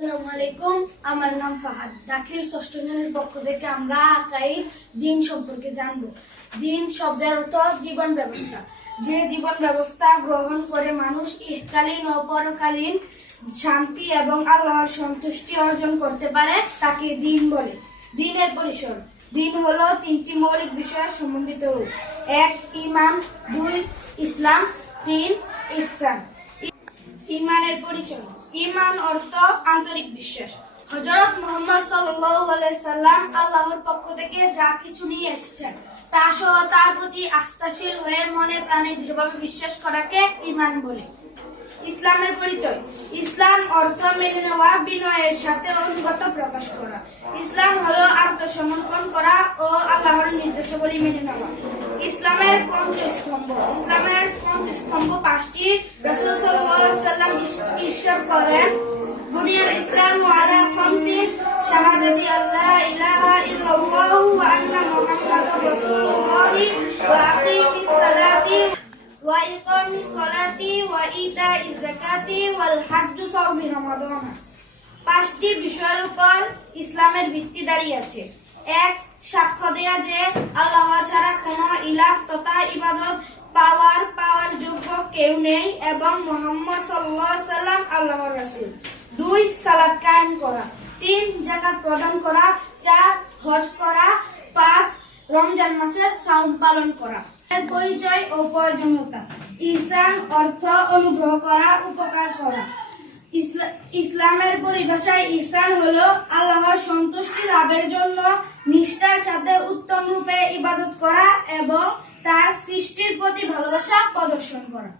আসসালামু আলাইকুম। আমার নাম ফাহাদ। দাখিল ষষ্ঠ শ্রেণীর পক্ষ থেকে আমরা আকাইদ দিন সম্পর্কে জানব। দিন শব্দের অর্থ জীবন ব্যবস্থা। যে জীবন ব্যবস্থা গ্রহণ করে মানুষ ইহকালীন ও পরকালীন শান্তি এবং আল্লাহর সন্তুষ্টি অর্জন করতে পারে তাকে দিন বলে। দিনের পরিসর। দিন হলো তিনটি মৌলিক বিষয়ের সম্বন্ধিত রূপ। 1 ঈমান, 2 ইসলাম, 3 ইহসান। ঈমানের পরিচয়। ঈমান অর্থ আন্তরিক বিশ্বাস। হযরত মুহাম্মদ সাল্লাল্লাহু আলাইহি সাল্লাম আল্লাহর পক্ষ থেকে যা কিছু নিয়ে এসেছেন তা সহ তার প্রতি আস্থাশীল হয়ে মনে প্রাণে দৃঢ়ভাবে বিশ্বাস করাকে ঈমান বলে। ইসলামের পরিচয়। ইসলাম অর্থ মেনে নেওয়া, বিনয়ের সাথে অনুগত প্রকাশ করা। ইসলাম হলো আত্মসমর্পণ করা ও আল্লাহর নির্দেশাবলী মেনে নেওয়া। ইসলামের পঞ্চস্তম্ভ। ইসলামের পঞ্চস্তম্ভ 5টি। রাসূল সাল্লাল্লাহু আলাইহি ওয়াসাল্লাম ইরশাদ করেন, বুনিয়াল ইসলামু আলা খামসিন, শাহাদাতি আল্লা ইলাহা ইল্লাল্লাহু ওয়া আন্না মুহাম্মাদুর রাসূলুল্লাহ ওয়া আকিমিস সালাতি ওয়া ইকামিস সালাতি ওয়া ইতাইজ যাকাতি ওয়াল হাজ্জু সাওমি রমাদান। 5টি বিষয়ের উপর ইসলামের ভিত্তি দাঁড়িয়ে আছে। 1 সাক্ষ্য দেয়া যে আল্লাহ ছাড়া কোনো ইলাহ তথা ইবাদত পাওয়ার যোগ্য কেউ নেই এবং মুহাম্মদ সাল্লাল্লাহু আলাইহি সাল্লাম আল্লাহর রাসূল। 2 সালাত কায়েম করা। 3 যাকাত প্রদান করা। 4 হজ করা। 5 রমজান মাসে সাওম পালন করা। এর পরিচয় ও প্রয়োজনীয়তা। ইহসান অর্থ অনুগ্রহ করা, উপকার করা। ইসলামের পরিভাষায় ইহসান হলো আল্লাহর সন্তুষ্টি লাভের জন্য নিষ্ঠার সাথে উত্তম রূপে ইবাদত করা এবং তার সৃষ্টির প্রতি ভালোবাসা প্রদর্শন করা।